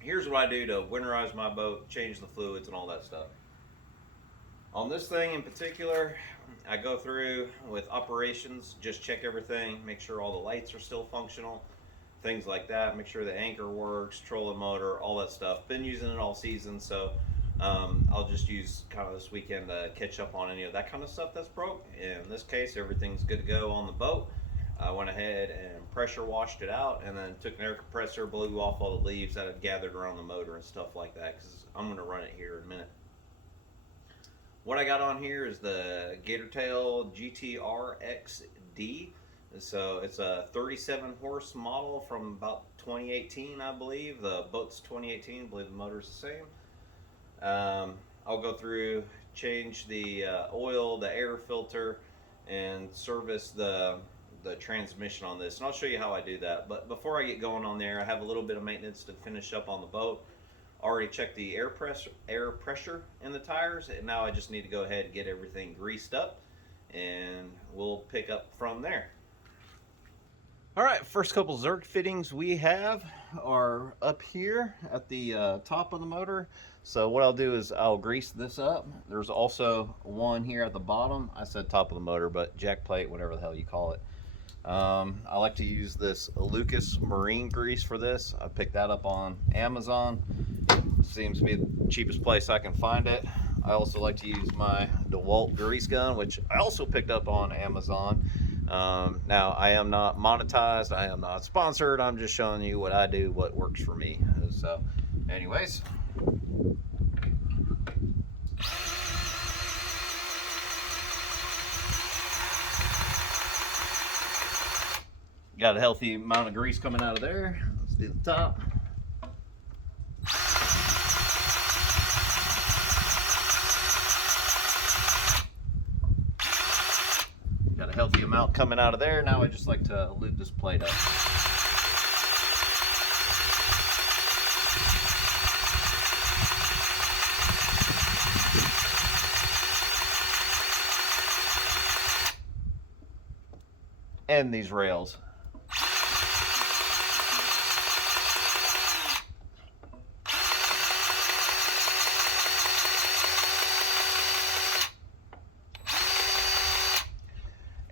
here's what I do to winterize my boat, change the fluids and all that stuff. On this thing in particular, I go through with operations, just check everything, make sure all the lights are still functional, things like that, make sure the anchor works, trolling motor, all that stuff. Been using it all season, so I'll just use kind of this weekend to catch up on any of that kind of stuff that's broke. In this case, everything's good to go on the boat. I went ahead and pressure washed it out, and then took an air compressor, blew off all the leaves that had gathered around the motor and stuff like that, because I'm going to run it here in a minute. What I got on here is the Gator-Tail GTR XD. So it's a 37 horse model from about 2018, I believe. The boat's 2018, I believe the motor's the same. I'll go through, change the oil, the air filter, and service the transmission on this. And I'll show you how I do that. But before I get going on there, I have a little bit of maintenance to finish up on the boat. Already checked the air pressure in the tires, and now I just need to go ahead and get everything greased up, and we'll pick up from there. All right, first couple Zerk fittings we have are up here at the top of the motor. So what I'll do is I'll grease this up. There's also one here at the bottom. I said top of the motor, but jack plate, whatever the hell you call it. I like to use this Lucas Marine grease for this. I picked that up on Amazon. It seems to be the cheapest place I can find it. I also like to use my DeWalt grease gun, which I also picked up on Amazon. Now, I am not monetized. I am not sponsored. I'm just showing you what I do, what works for me. So, anyways. Got a healthy amount of grease coming out of there. Let's do the top. Got a healthy amount coming out of there. Now I just like to lube this plate up. And these rails.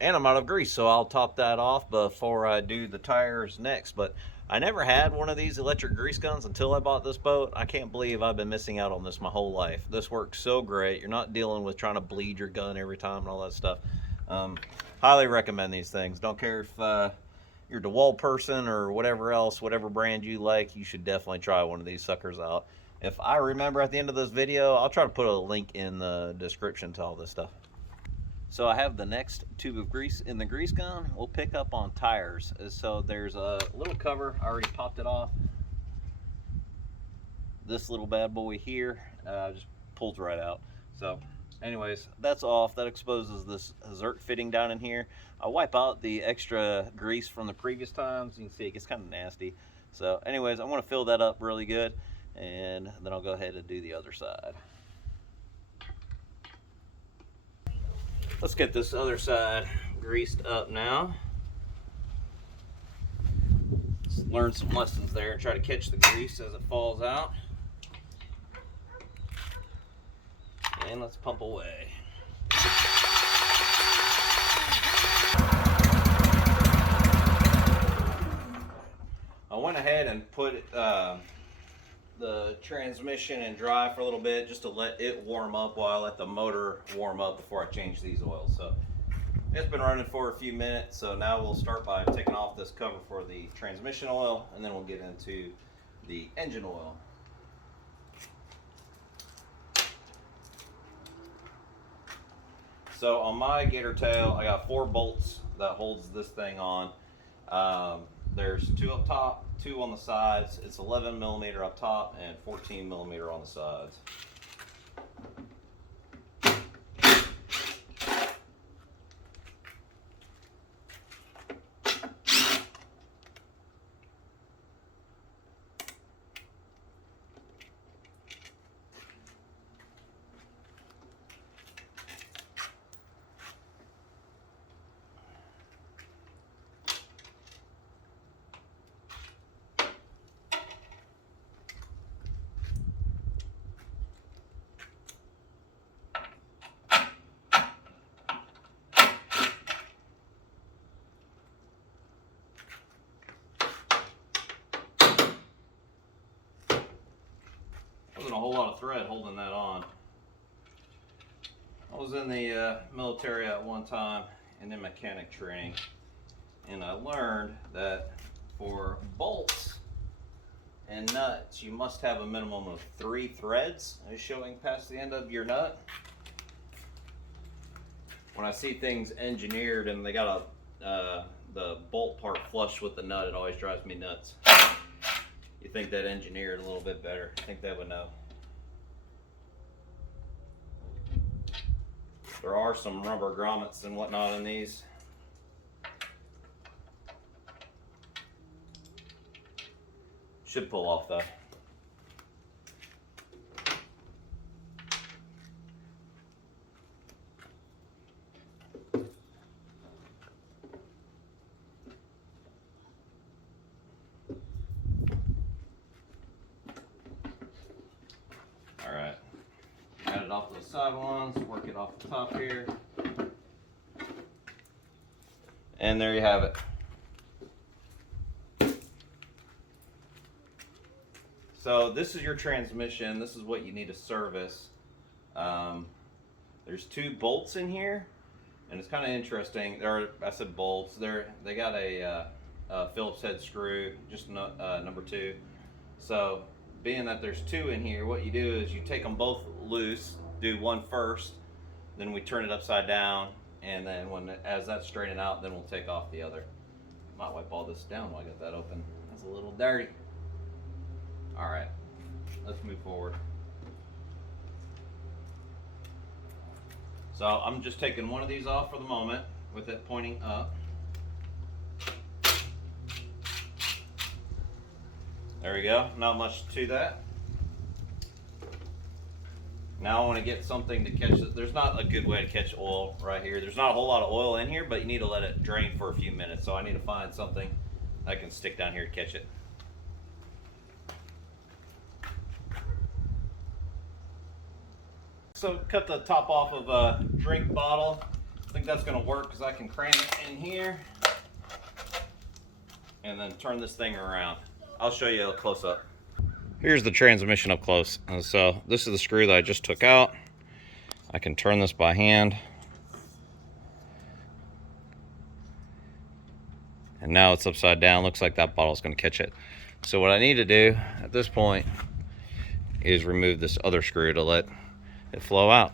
And I'm out of grease, so I'll top that off before I do the tires next. But I never had one of these electric grease guns until I bought this boat. I can't believe I've been missing out on this my whole life. This works so great. You're not dealing with trying to bleed your gun every time and all that stuff. Highly recommend these things. Don't care if you're a DeWalt person or whatever else, whatever brand you like, you should definitely try one of these suckers out. If I remember at the end of this video, I'll try to put a link in the description to all this stuff. So I have the next tube of grease in the grease gun. We'll pick up on tires. So there's a little cover. I already popped it off. This little bad boy here just pulls right out. So anyways, that's off. That exposes this Zerk fitting down in here. I'll wipe out the extra grease from the previous times. You can see it gets kind of nasty. So anyways, I want to fill that up really good, and then I'll go ahead and do the other side. Let's get this other side greased up now. Let's learn some lessons there and try to catch the grease as it falls out. And let's pump away. I went ahead and put the transmission in dry for a little bit just to let it warm up while I let the motor warm up before I change these oils. So it's been running for a few minutes, so now we'll start by taking off this cover for the transmission oil, and then we'll get into the engine oil. So on my Gator-Tail, I got 4 bolts that holds this thing on. There's 2 up top, 2 on the sides. It's 11 millimeter up top and 14 millimeter on the sides. wasn't a whole lot of thread holding that on. I was in the military at one time and in mechanic training, and I learned that for bolts and nuts you must have a minimum of 3 threads showing past the end of your nut. When I see things engineered and they got the bolt part flush with the nut, it always drives me nuts. You think that engineered a little bit better. I think they would know. There are some rubber grommets and whatnot in these. Should pull off though. Alright, got it off the side ones, work it off the top here. And there you have it. So this is your transmission. This is what you need to service. There's 2 bolts in here, and it's kind of interesting. I said bolts. They got a Phillips head screw, just number 2. So being that there's 2 in here, what you do is you take them both loose, do one first, then we turn it upside down, and then as that's straightening out, then we'll take off the other. Might wipe all this down while I got that open. That's a little dirty. All right, let's move forward. So I'm just taking one of these off for the moment with it pointing up. There we go, not much to that. Now I want to get something to catch it. There's not a good way to catch oil right here. There's not a whole lot of oil in here, but you need to let it drain for a few minutes. So I need to find something I can stick down here to catch it. So cut the top off of a drink bottle. I think that's going to work because I can cram it in here and then turn this thing around. I'll show you a close up. Here's the transmission up close. And so this is the screw that I just took out. I can turn this by hand. And now it's upside down. Looks like that bottle's going to catch it. So what I need to do at this point is remove this other screw to let it flow out.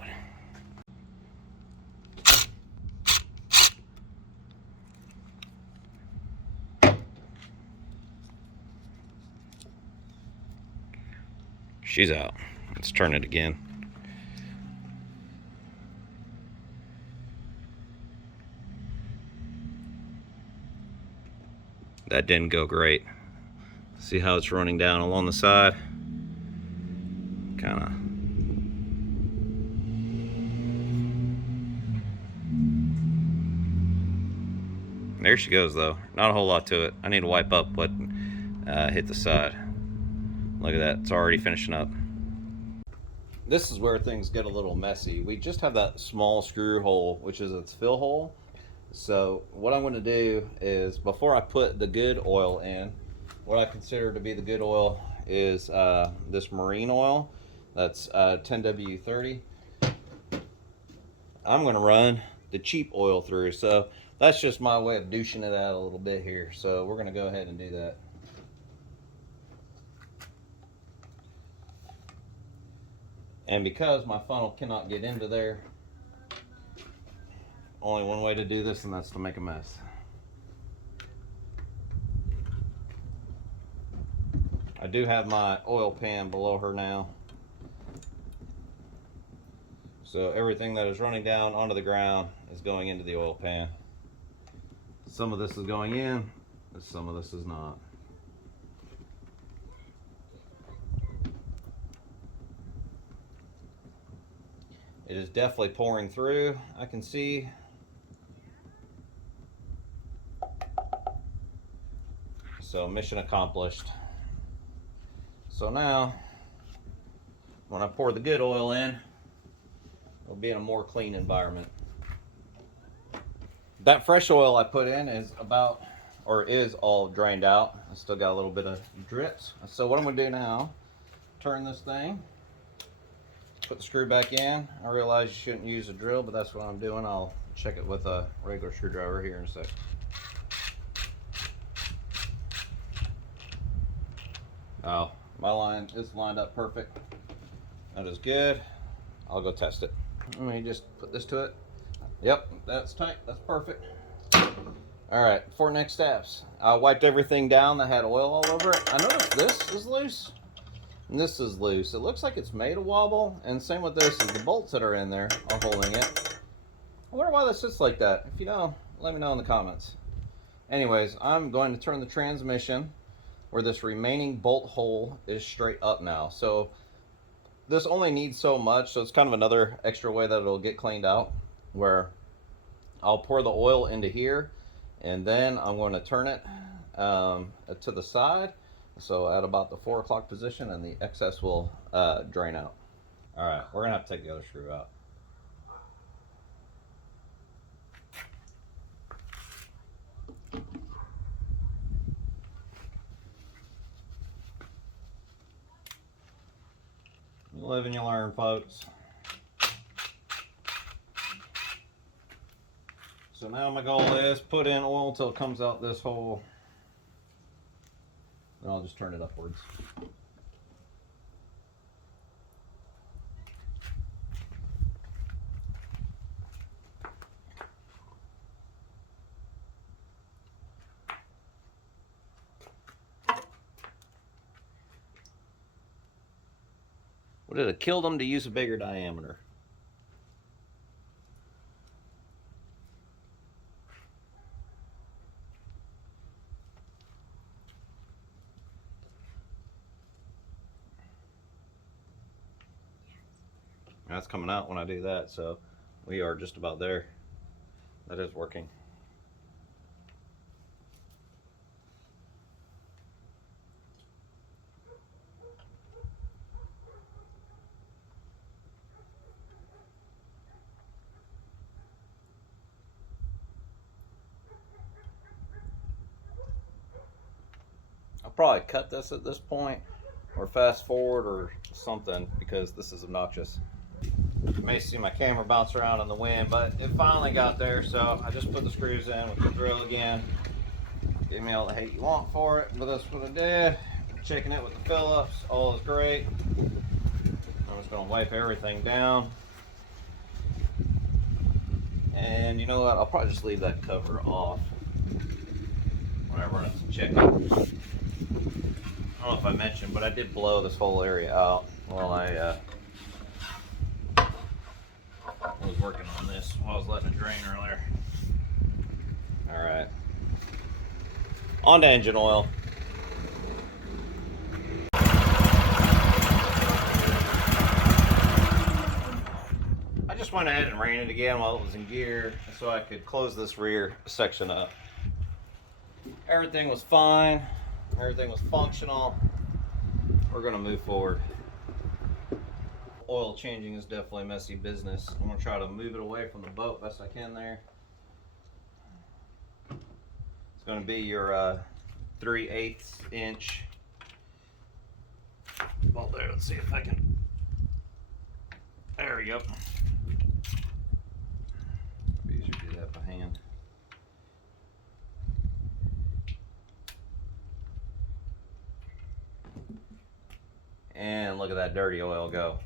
She's out. Let's turn it again. That didn't go great. See how it's running down along the side? Kind of. There she goes though. Not a whole lot to it. I need to wipe up what hit the side. Look at that, it's already finishing up. This is where things get a little messy. We just have that small screw hole, which is its fill hole. So what I'm going to do is, before I put the good oil in, what I consider to be the good oil is this marine oil. That's 10W30. I'm going to run the cheap oil through. So that's just my way of douching it out a little bit here. So we're going to go ahead and do that. And because my funnel cannot get into there, only one way to do this, and that's to make a mess. I do have my oil pan below her now. So everything that is running down onto the ground is going into the oil pan. Some of this is going in, and some of this is not. It is definitely pouring through. I can see. So mission accomplished. So now, when I pour the good oil in, it'll be in a more clean environment. That fresh oil I put in is all drained out. I still got a little bit of drips. So what I'm gonna do now, turn this thing. put the screw back in. I realize you shouldn't use a drill, but that's what I'm doing. I'll check it with a regular screwdriver here in a sec. Oh, my line is lined up perfect. That is good. I'll go test it. Let me just put this to it. Yep, that's tight. That's perfect. All right, for next steps, I wiped everything down that had oil all over it. I noticed this is loose and this is loose. It looks like it's made of wobble, and same with this, is the bolts that are in there are holding it. I wonder why this sits like that. If you know, let me know in the comments. Anyways, I'm going to turn the transmission where this remaining bolt hole is straight up now. So this only needs so much, so it's kind of another extra way that it'll get cleaned out, where I'll pour the oil into here and then I'm going to turn it to the side, so at about the 4 o'clock position, and the excess will drain out. All right, we're gonna have to take the other screw out. You live and you learn, folks. So now my goal is put in oil until it comes out this hole. Then I'll just turn it upwards. Would it have killed them to use a bigger diameter? That's coming out when I do that, so we are just about there. That is working. I'll probably cut this at this point, or fast forward or something, because this is obnoxious. You may see my camera bounce around in the wind, but it finally got there, so I just put the screws in with the drill again. Give me all the hate you want for it, but that's what I did. Checking it with the Phillips, all is great. I'm just gonna wipe everything down. And you know what, I'll probably just leave that cover off when I run it to check it. I don't know if I mentioned, but I did blow this whole area out while I was working on this, while I was letting it drain earlier. All right, on to engine oil. I just went ahead and ran it again while it was in gear so I could close this rear section up. Everything was fine, everything was functional. We're gonna move forward. Oil changing is definitely messy business. I'm gonna try to move it away from the boat best I can there. It's gonna be your 3/8 inch bolt there. Let's see if I can. There we go. It'd be easier to do that by hand. And look at that dirty oil go.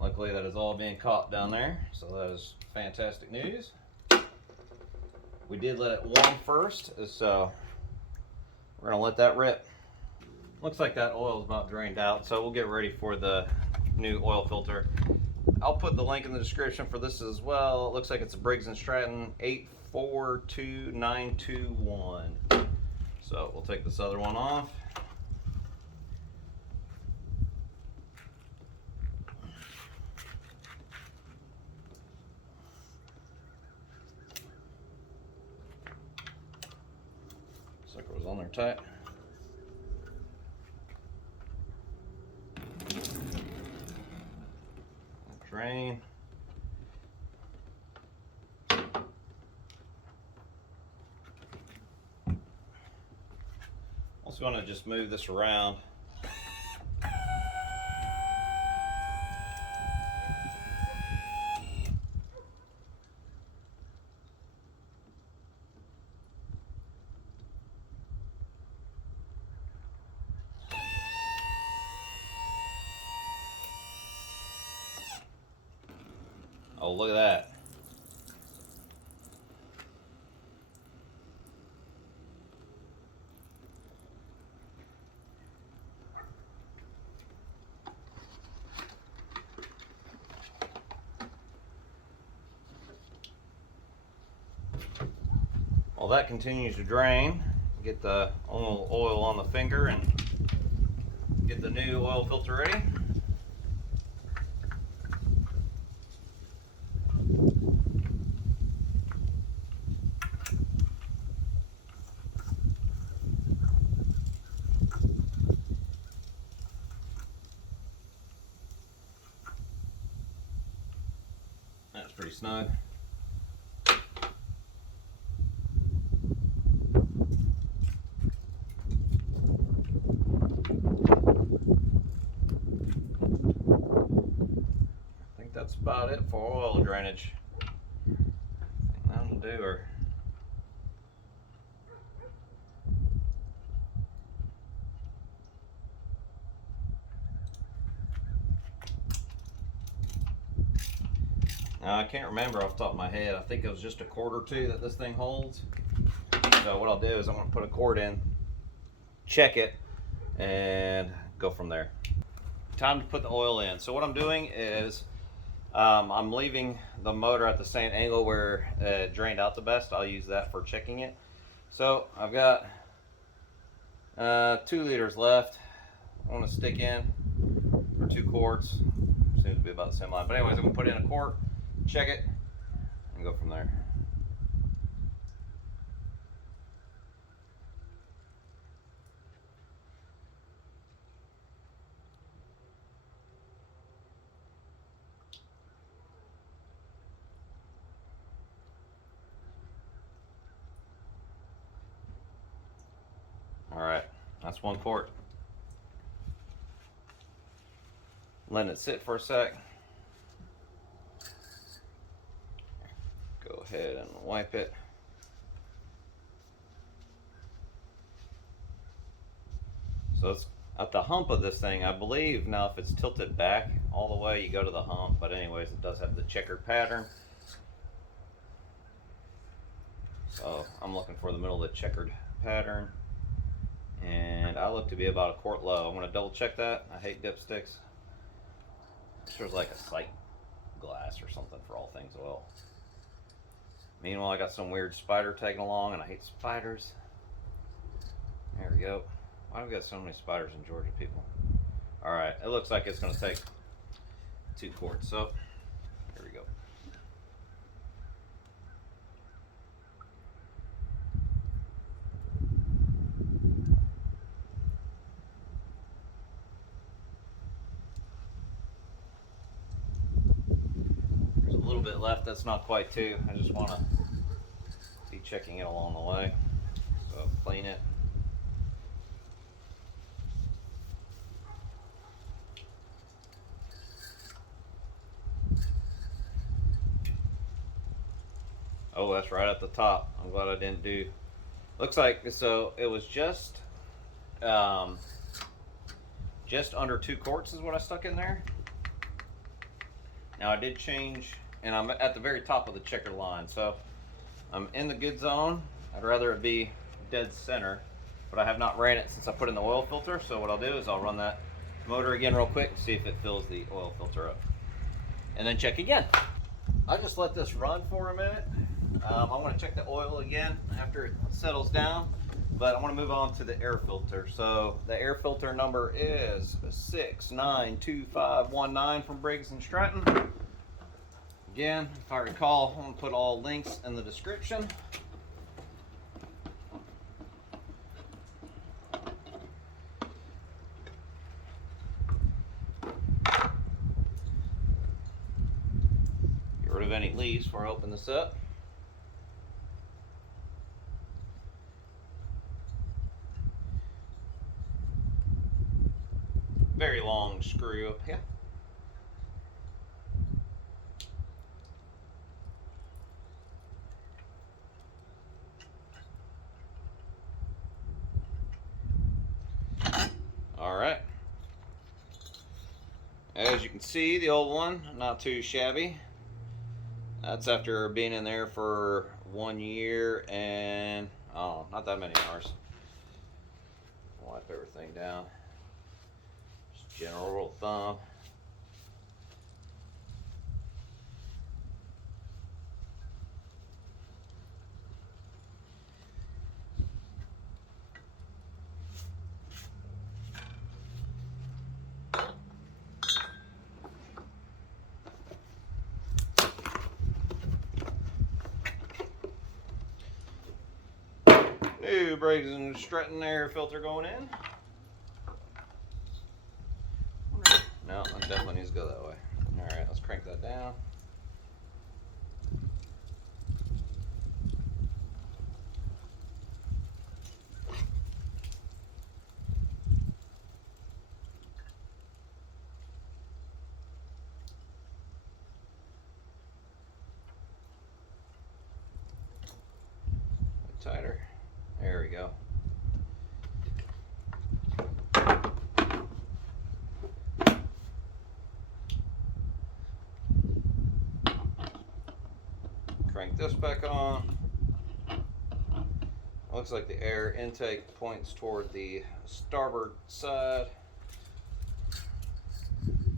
Luckily that is all being caught down there, so that is fantastic news. We did let it warm first, so we're gonna let that rip. Looks like that oil is about drained out, so we'll get ready for the new oil filter. I'll put the link in the description for this as well. It looks like it's a Briggs & Stratton 842921. So we'll take this other one off. Sucker was on there tight. Drain. Also going to just move this around. Oh, look at that. While that continues to drain, get the oil on the finger and get the new oil filter ready. That's pretty snug. I think that's about it for oil drainage. I think that'll do her. Now I can't remember off the top of my head. I think it was just a quart or two that this thing holds. So what I'll do is I'm going to put a quart in, check it, and go from there. Time to put the oil in. So what I'm doing is I'm leaving the motor at the same angle where it drained out the best. I'll use that for checking it. So I've got 2 liters left. I want to stick in for 2 quarts. Seems to be about the same line. But anyways, I'm going to put in a quart, check it, and go from there. All right, that's 1 quart. Letting it sit for a sec. Go ahead and wipe it. So it's at the hump of this thing, I believe. Now if it's tilted back all the way, you go to the hump, but anyways, it does have the checkered pattern. So I'm looking for the middle of the checkered pattern, and I look to be about a quart low. I'm going to double check that. I hate dipsticks. There's like a sight glass or something for all things oil. Meanwhile, I got some weird spider tagging along, and I hate spiders. There we go. Why have we got so many spiders in Georgia, people? All right, it looks like it's going to take 2 quarts. So here we go. There's a little bit left. That's not quite 2. I just want to be checking it along the way. So clean it. Oh, that's right at the top. I'm glad I didn't do. Looks like, so it was just under 2 quarts is what I stuck in there. Now I did change, and I'm at the very top of the checkered line, so I'm in the good zone. I'd rather it be dead center, but I have not ran it since I put in the oil filter. So what I'll do is I'll run that motor again real quick, see if it fills the oil filter up, and then check again. I just let this run for a minute. I want to check the oil again after it settles down, but I want to move on to the air filter. So the air filter number is 692519 from Briggs & Stratton. Again, if I recall, I'm going to put all links in the description. Get rid of any leaves before I open this up. Very long screw up here. All right. As you can see, the old one, not too shabby. That's after being in there for 1 year and, oh, not that many hours. Wipe everything down. Just general rule of thumb. New brakes and strutting air filter going in. No, it definitely needs to go that way. Alright, let's crank that down. Tighter. There we go. Crank this back on. Looks like the air intake points toward the starboard side.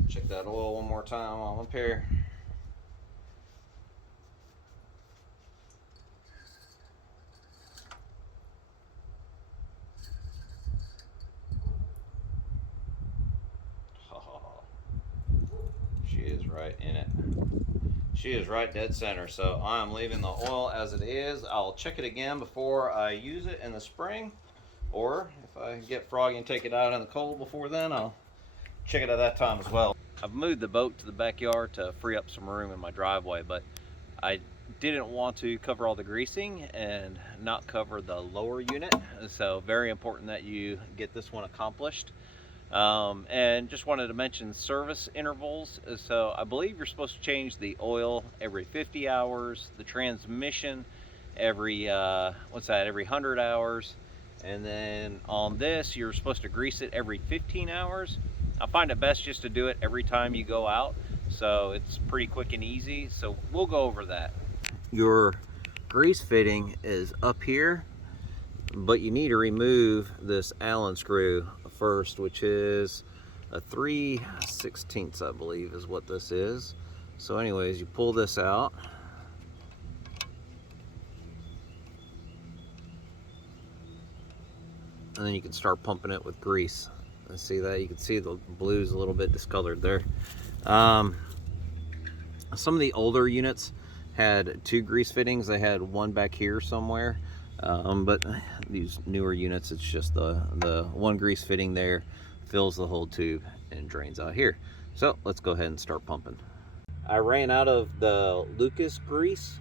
Check that oil one more time while I'm up here. She is right in it. She is right dead center. So I'm leaving the oil as it is. I'll check it again before I use it in the spring, or if I get froggy and take it out in the cold before then, I'll check it at that time as well. I've moved the boat to the backyard to free up some room in my driveway, but I didn't want to cover all the greasing and not cover the lower unit. So very important that you get this one accomplished. And just wanted to mention service intervals. So I believe you're supposed to change the oil every 50 hours, the transmission every, every 100 hours. And then on this, you're supposed to grease it every 15 hours. I find it best just to do it every time you go out. So it's pretty quick and easy. So we'll go over that. Your grease fitting is up here, but you need to remove this Allen screw first, which is a 3/16, I believe is what this is. So anyways, you pull this out. And then you can start pumping it with grease. And see that? You can see the blue's a little bit discolored there. Some of the older units had 2 grease fittings. They had one back here somewhere. But these newer units, it's just the one grease fitting there fills the whole tube and drains out here. So let's go ahead and start pumping. I ran out of the Lucas grease.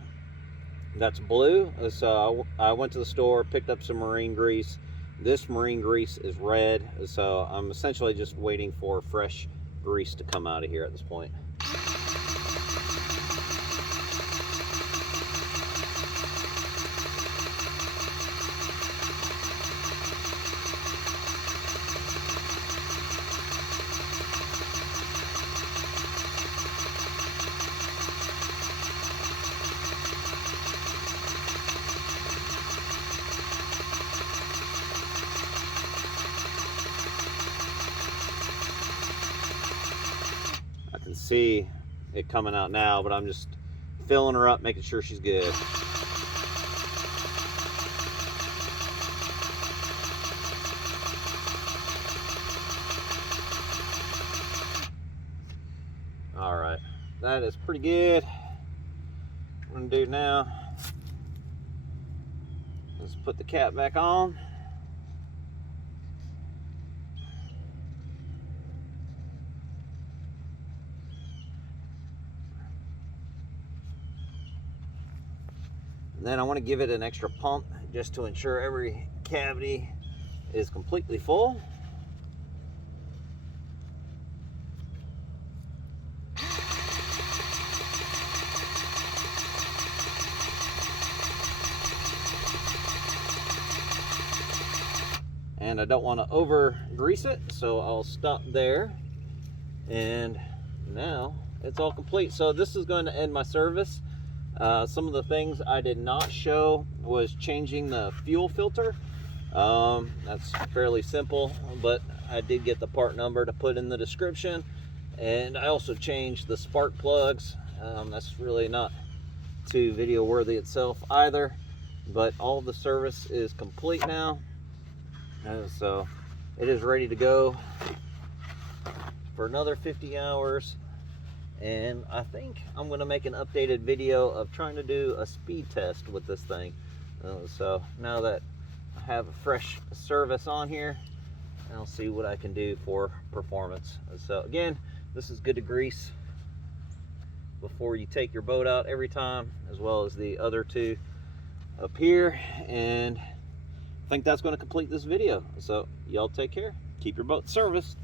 That's blue. So I went to the store, picked up some marine grease. This marine grease is red. So I'm essentially just waiting for fresh grease to come out of here at this point. See it coming out now, but I'm just filling her up, making sure she's good. All right, that is pretty good. What I'm gonna do now is put the cap back on. Then I want to give it an extra pump just to ensure every cavity is completely full. And I don't want to over grease it, so I'll stop there. And now it's all complete. So this is going to end my service. Some of the things I did not show was changing the fuel filter. That's fairly simple, but I did get the part number to put in the description. And I also changed the spark plugs. That's really not too video worthy itself either, but all the service is complete now. So it is ready to go for another 50 hours. And I think I'm going to make an updated video of trying to do a speed test with this thing. So now that I have a fresh service on here, I'll see what I can do for performance. So again, this is good to grease before you take your boat out every time, as well as the other two up here. And I think that's going to complete this video. So y'all take care. Keep your boat serviced.